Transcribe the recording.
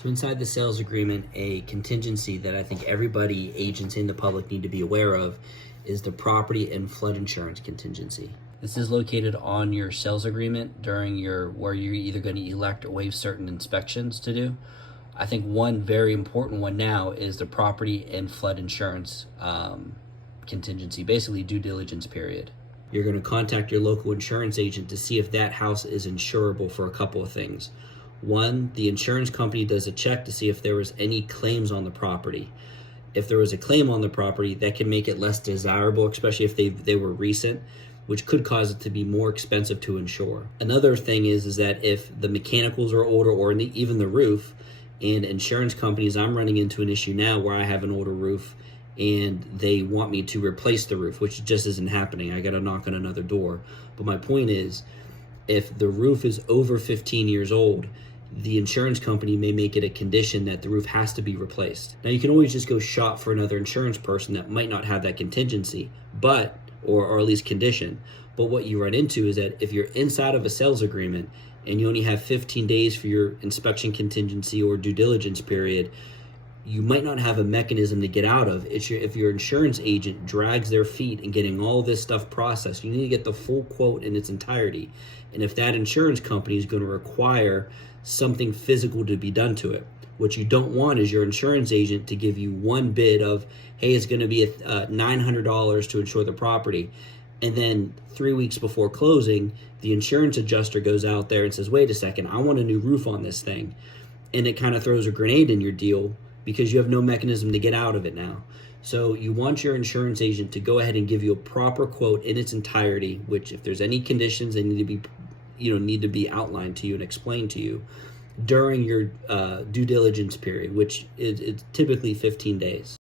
So inside the sales agreement, a contingency that I think everybody, agents in the public, need to be aware of is the property and flood insurance contingency. This is located on your sales agreement during where you're either going to elect or waive certain inspections to do. I think one very important one now is the property and flood insurance contingency, basically due diligence period. You're going to contact your local insurance agent to see if that house is insurable for a couple of things. One, the insurance company does a check to see if there was any claims on the property. If there was a claim on the property, that can make it less desirable, especially if they were recent, which could cause it to be more expensive to insure. Another thing is that if the mechanicals are older, or even the roof, and insurance companies, I'm running into an issue now where I have an older roof and they want me to replace the roof, which just isn't happening. I got to knock on another door. But my point is, if the roof is over 15 years old, the insurance company may make it a condition that the roof has to be replaced. Now, you can always just go shop for another insurance person that might not have that contingency, or at least condition. But what you run into is that if you're inside of a sales agreement and you only have 15 days for your inspection contingency or due diligence period, you might not have a mechanism to get out of. If your insurance agent drags their feet in getting all this stuff processed, you need to get the full quote in its entirety. And if that insurance company is going to require something physical to be done to it, what you don't want is your insurance agent to give you one bid of, hey, it's going to be $900 to insure the property. And then 3 weeks before closing, the insurance adjuster goes out there and says, wait a second, I want a new roof on this thing. And it kind of throws a grenade in your deal because you have no mechanism to get out of it now. So you want your insurance agent to go ahead and give you a proper quote in its entirety, which if there's any conditions, they need to be outlined to you and explained to you during your due diligence period, which is typically 15 days.